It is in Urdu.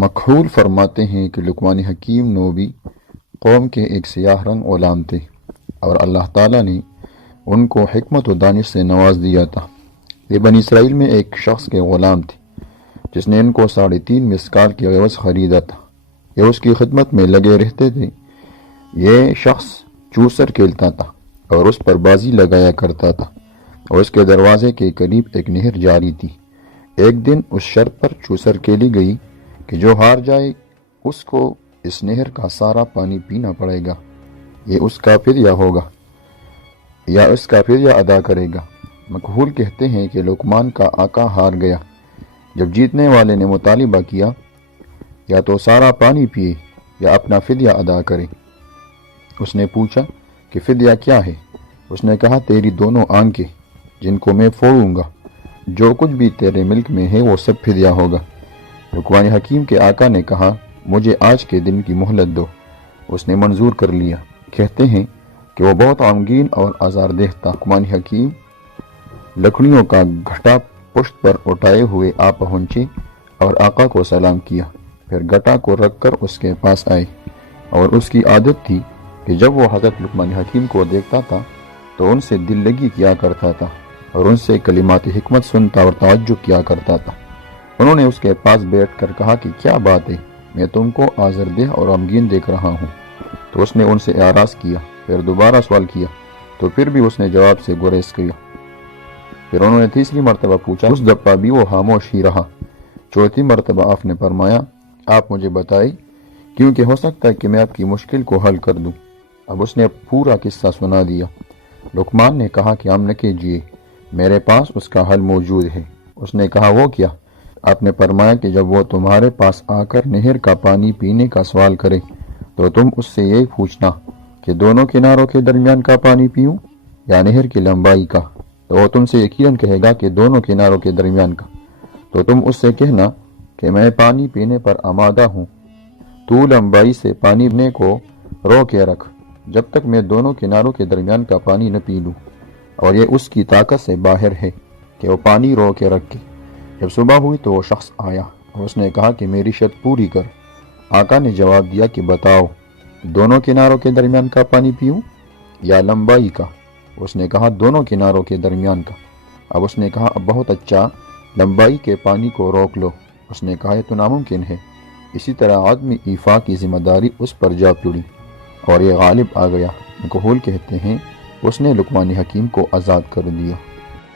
مکحول فرماتے ہیں کہ لقمان حکیم نوبی قوم کے ایک سیاہ رنگ غلام تھے اور اللہ تعالیٰ نے ان کو حکمت و دانش سے نواز دیا تھا۔ یہ بنی اسرائیل میں ایک شخص کے غلام تھے جس نے ان کو 3.5 مسکال کی عوض خریدا تھا۔ یہ اس کی خدمت میں لگے رہتے تھے۔ یہ شخص چوسر کھیلتا تھا اور اس پر بازی لگایا کرتا تھا اور اس کے دروازے کے قریب ایک نہر جاری تھی۔ ایک دن اس شرط پر چوسر کھیلی گئی کہ جو ہار جائے اس کو اس نہر کا سارا پانی پینا پڑے گا، یہ اس کا فدیہ ہوگا یا اس کا فدیہ ادا کرے گا۔ مکحول کہتے ہیں کہ لقمان کا آقا ہار گیا۔ جب جیتنے والے نے مطالبہ کیا یا تو سارا پانی پیے یا اپنا فدیہ ادا کرے۔ اس نے پوچھا کہ فدیہ کیا ہے؟ اس نے کہا تیری دونوں آنکھیں جن کو میں پھوڑوں گا، جو کچھ بھی تیرے ملک میں ہے وہ سب فدیہ ہوگا۔ لقمان حکیم کے آقا نے کہا مجھے آج کے دن کی مہلت دو۔ اس نے منظور کر لیا۔ کہتے ہیں کہ وہ بہت غمگین اور آزاردہ تھا۔ لقمان حکیم لکڑیوں کا گھٹا پشت پر اٹھائے ہوئے آ پہنچے اور آقا کو سلام کیا، پھر گھٹا کو رکھ کر اس کے پاس آئے، اور اس کی عادت تھی کہ جب وہ حضرت لقمان حکیم کو دیکھتا تھا تو ان سے دل لگی کیا کرتا تھا اور ان سے کلمات حکمت سنتا اور تعجب کیا کرتا تھا۔ انہوں نے اس کے پاس بیٹھ کر کہا کہ کیا بات ہے، میں تم کو آزردہ اور غمگین دیکھ رہا ہوں۔ تو اس نے ان سے اعراض کیا، پھر دوبارہ سوال کیا تو پھر بھی اس نے جواب سے گریز کیا۔ پھر انہوں نے تیسری مرتبہ پوچھا، اس دفعہ بھی وہ خاموش ہی رہا۔ چوتھی مرتبہ آپ نے فرمایا آپ مجھے بتائیں، کیونکہ ہو سکتا ہے کہ میں آپ کی مشکل کو حل کر دوں۔ اب اس نے پورا قصہ سنا دیا۔ لقمان نے کہا کہ ہم نہ کیجیے، میرے پاس اس کا حل موجود ہے۔ اس نے کہا وہ کیا؟ آپ نے فرمایا کہ جب وہ تمہارے پاس آ کر نہر کا پانی پینے کا سوال کرے تو تم اس سے یہ پوچھنا کہ دونوں کناروں کے درمیان کا پانی پیوں یا نہر کی لمبائی کا، تو وہ تم سے یقیناً کہے گا کہ دونوں کناروں کے درمیان کا۔ تو تم اس سے کہنا کہ میں پانی پینے پر آمادہ ہوں، تو لمبائی سے پانی پینے کو رو کے رکھ جب تک میں دونوں کناروں کے درمیان کا پانی نہ پی لوں، اور یہ اس کی طاقت سے باہر ہے کہ وہ پانی رو کے رکھے۔ جب صبح ہوئی تو وہ شخص آیا اور اس نے کہا کہ میری شرط پوری کر۔ آقا نے جواب دیا کہ بتاؤ، دونوں کناروں کے درمیان کا پانی پیوں یا لمبائی کا؟ اس نے کہا دونوں کناروں کے درمیان کا۔ اب اس نے کہا اب بہت اچھا، لمبائی کے پانی کو روک لو۔ اس نے کہا یہ تو ناممکن ہے۔ اسی طرح عدم ایفا کی ذمہ داری اس پر جا پڑی اور یہ غالب آ گیا۔ مکحول کہتے ہیں اس نے لقمان حکیم کو آزاد کر دیا۔